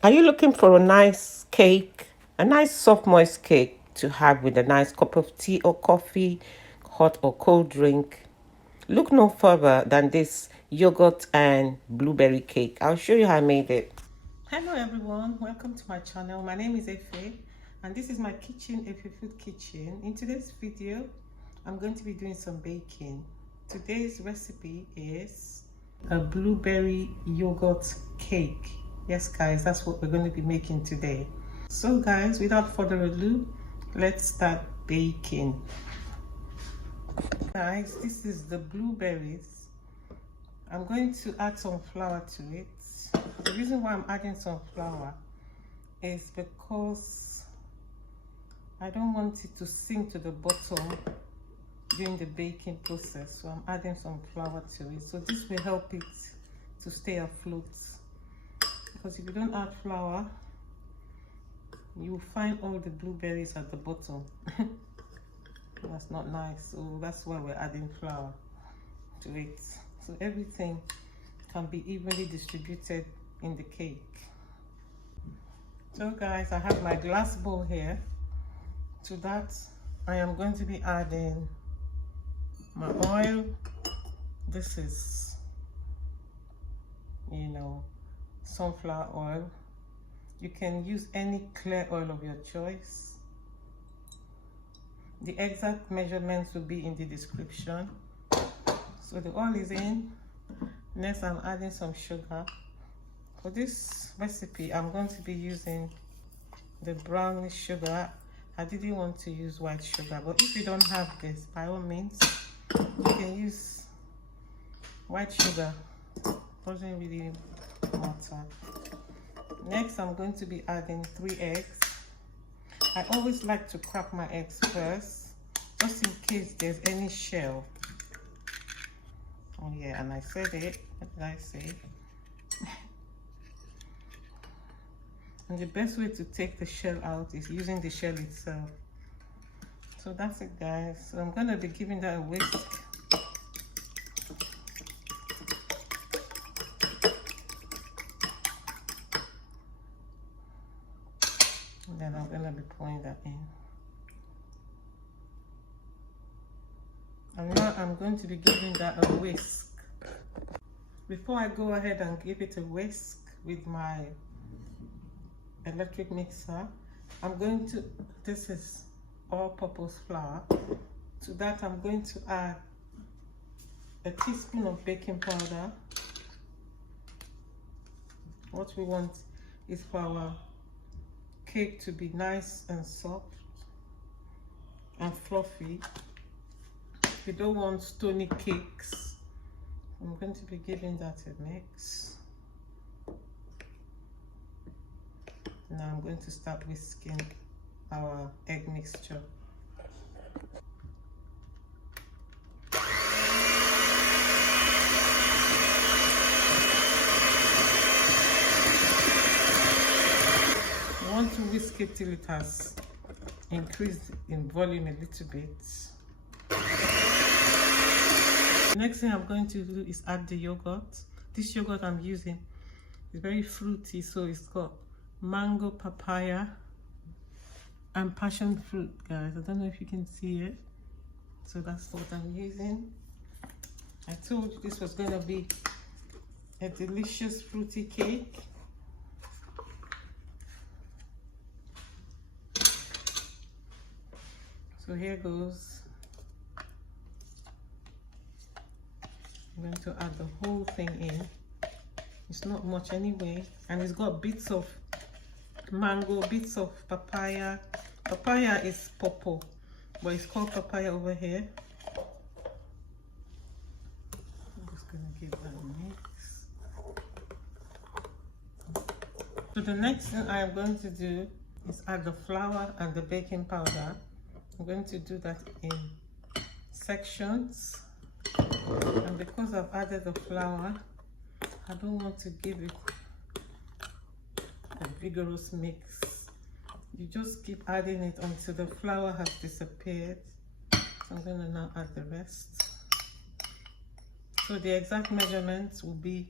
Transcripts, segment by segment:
Are you looking for a nice cake, a nice soft moist cake to have with a nice cup of tea or coffee, hot or cold drink? Look no further than this yogurt and blueberry cake. I'll show you how I made it. Hello everyone, welcome to my channel. My name is Efe and this is my kitchen, Efe Food Kitchen. In today's video, I'm going to be doing some baking. Today's recipe is a blueberry yogurt cake. Yes guys, that's what we're going to be making today. So guys, without further ado, let's start baking. Guys, this is the blueberries. I'm going to add some flour to it. The reason why I'm adding some flour is because I don't want it to sink to the bottom during the baking process, so I'm adding some flour to it. So this will help it to stay afloat, because if you don't add flour, you will find all the blueberries at the bottom. That's not nice, so that's why we're adding flour to it, so everything can be evenly distributed in the cake. So guys, I have my glass bowl here. To that I am going to be adding my oil. This is, sunflower oil. You can use any clear oil of your choice. The exact measurements will be in the description. So the oil is in. Next, I'm adding some sugar. For this recipe, I'm going to be using the brownish sugar. I didn't want to use white sugar, but if you don't have this, by all means, you can use white sugar. Doesn't really matter. Next, I'm going to be adding 3 eggs. I always like to crack my eggs first, just in case there's any shell. Oh yeah, and I said it. What did I say? And the best way to take the shell out is using the shell itself. So that's it guys. So I'm going to be giving that a whisk. And then I'm going to be pouring that in. And now I'm going to be giving that a whisk. Before I go ahead and give it a whisk with my electric mixer, I'm going to, this is all-purpose flour. To that I'm going to add a teaspoon of baking powder. What we want is for our cake to be nice and soft and fluffy. You don't want stony cakes. I'm going to be giving that a mix. Now I'm going to start whisking our egg mixture. You want to whisk it till it has increased in volume a little bit. The next thing I'm going to do is add the yogurt. This yogurt I'm using is very fruity, so it's got mango, papaya, and passion fruit, guys. I don't know if you can see it. So that's what I'm using. I told you this was going to be a delicious fruity cake. So here goes. I'm going to add the whole thing in. It's not much anyway, and it's got bits of mango, bits of papaya. Papaya is purple, but it's called papaya over here. I'm just gonna give that a mix. So the next thing I am going to do is add the flour and the baking powder. I'm going to do that in sections, and because I've added the flour, I don't want to give it a vigorous mix. You just keep adding it until the flour has disappeared. So I'm going to now add the rest. So the exact measurements will be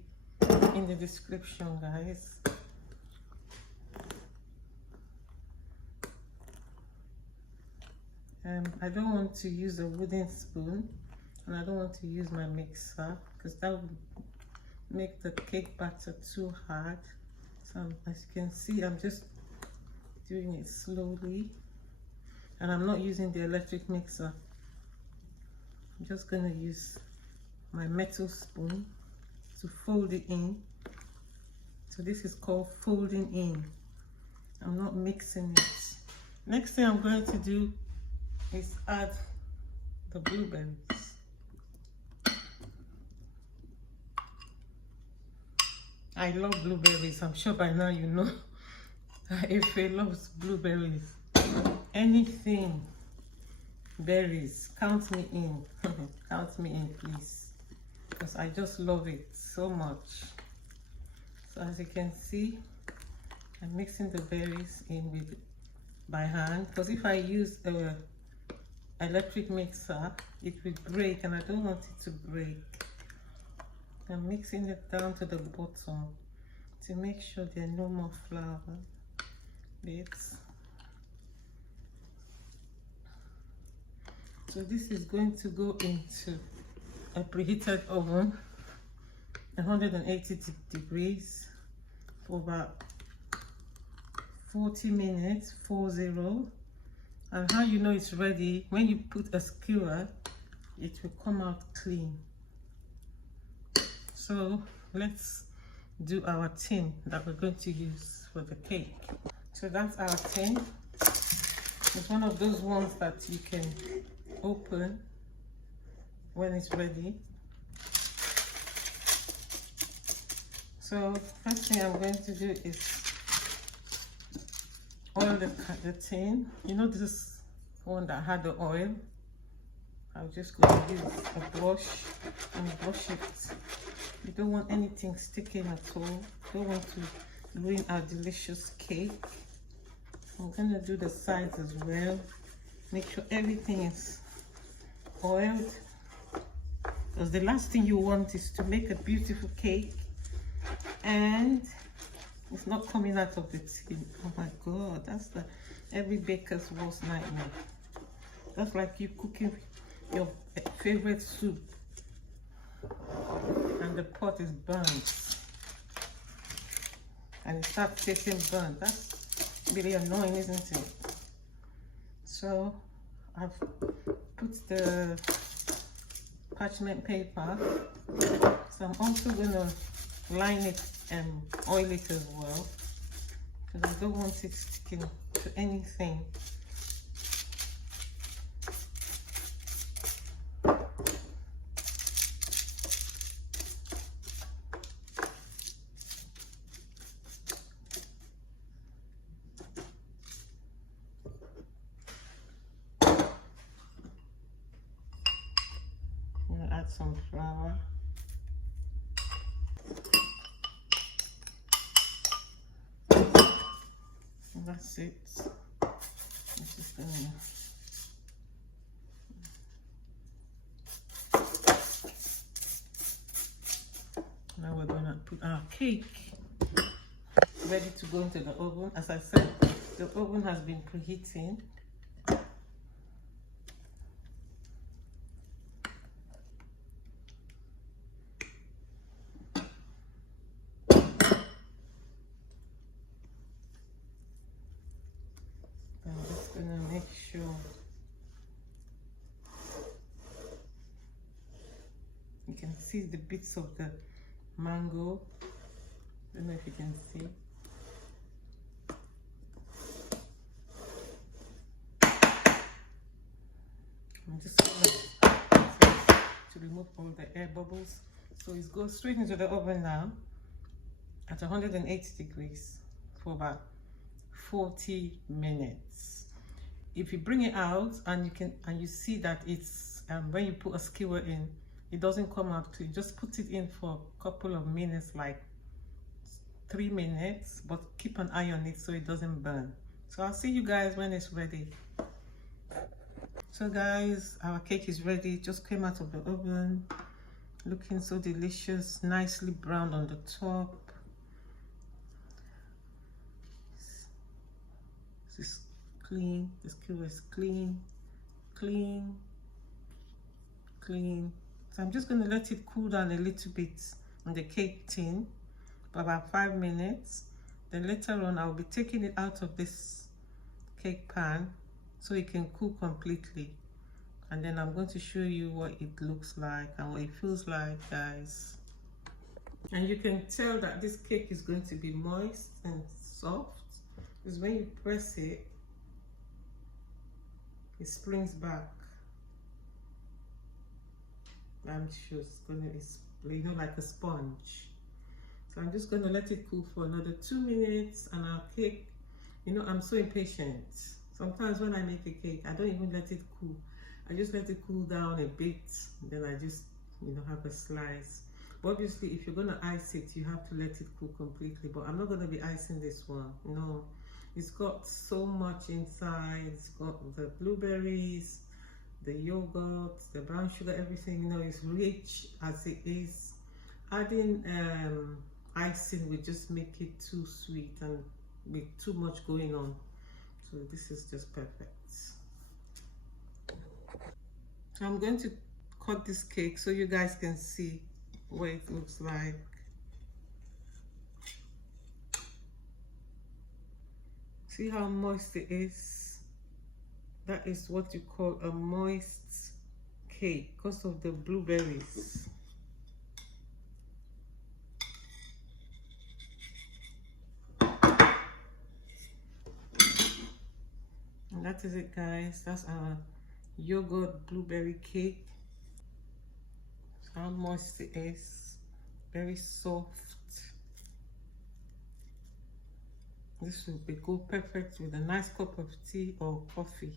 in the description, guys. I don't want to use a wooden spoon, and I don't want to use my mixer because that would make the cake batter too hard. So as you can see, I'm just doing it slowly, and I'm not using the electric mixer. I'm just going to use my metal spoon to fold it in. So this is called folding in. I'm not mixing it. Next thing I'm going to do is add the blueberries. I love blueberries. I'm sure by now you know Efe loves blueberries. Anything berries, count me in. Count me in, please, because I just love it so much. So as you can see, I'm mixing the berries in with by hand, because if I use a electric mixer, it will break, and I don't want it to break. I'm mixing it down to the bottom to make sure there are no more flour bits. So this is going to go into a preheated oven, 180 degrees, for about 40 minutes, 40. And how you know it's ready, when you put a skewer, it will come out clean. So let's do our tin that we're going to use for the cake. So that's our tin. It's one of those ones that you can open when it's ready. So first thing I'm going to do is oil the tin. You know this one that had the oil? I'm just going to use a brush and brush it. You don't want anything sticking at all. Don't want to ruin our delicious cake. I'm going to do the sides as well. Make sure everything is oiled, because the last thing you want is to make a beautiful cake and it's not coming out of the tin. Oh my god, that's every baker's worst nightmare. That's like you cooking your favorite soup and the pot is burnt and it starts tasting burnt. That's really annoying, isn't it? So I've put the parchment paper, so I'm also going to line it and oil it as well, because I don't want it sticking to anything. Add some flour. And that's it. This is gonna... Now we're gonna put our cake ready to go into the oven. As I said, the oven has been preheating. Make sure you can see the bits of the mango. I don't know if you can see. I'm just going to remove all the air bubbles. So it goes straight into the oven now at 180 degrees for about 40 minutes. If you bring it out and you see that it's when you put a skewer in, it doesn't come out clean, just put it in for a couple of minutes, like 3 minutes, but keep an eye on it so it doesn't burn. So I'll see you guys when it's ready. So guys, our cake is ready. It just came out of the oven, looking so delicious, nicely browned on the top. This is clean, the skewer is clean. clean. So I'm just going to let it cool down a little bit on the cake tin for about 5 minutes. Then later on I'll be taking it out of this cake pan so it can cool completely, and then I'm going to show you what it looks like and what it feels like, guys. And you can tell that this cake is going to be moist and soft because when you press it, it springs back. I'm sure it's going to be, you know, like a sponge. So I'm just going to let it cool for another 2 minutes, and our cake, you know, I'm so impatient. Sometimes when I make a cake, I don't even let it cool. I just let it cool down a bit, then I just, you know, have a slice. But obviously, if you're going to ice it, you have to let it cool completely. But I'm not going to be icing this one. No, it's got so much inside. It's got the blueberries, the yogurt, the brown sugar, everything, you know, is rich as it is. Adding icing will just make it too sweet and with too much going on. So this is just perfect. I'm going to cut this cake so you guys can see what it looks like. See how moist it is? That is what you call a moist cake because of the blueberries. And that is it, guys. That's our yogurt blueberry cake. How moist it is. Very soft. This will be good, perfect with a nice cup of tea or coffee.